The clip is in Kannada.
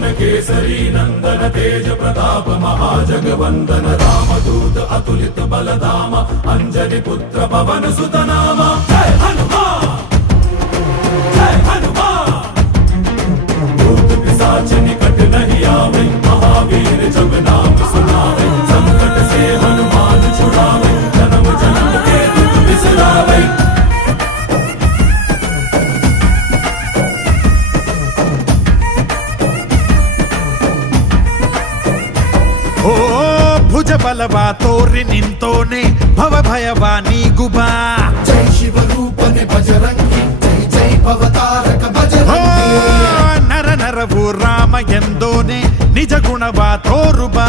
भुवन केसरी नंदन तेज प्रताप महाजगवंदन रामदूत अतुलित बलधाम अंजनी पुत्र पवन सुत नाम जय हनुमान जय हनुमान। भूत पिशाच निकट नहीं आवे महावीर जब नाम सुनावे संकट से हनुमान छुड़ावे जन्म जन्म के दुख बिसरावे। ಓ ಭುಜ ಬಲವ ತೋರಿ ನಿಂತೋನೆ ಭವ ಭಯವ ನೀಗುಬಾ ಜೈ ಶಿವ ರೂಪನೆ ಬಜರಂಗಿ ಜೈ ಜೈ ಭವತಾರಕ ಬಜರಂಗಿ ನರ ನರವು ರಾಮ ಎಂದೋನೆ ನಿಜ ಗುಣವ ತೋರು ಬಾ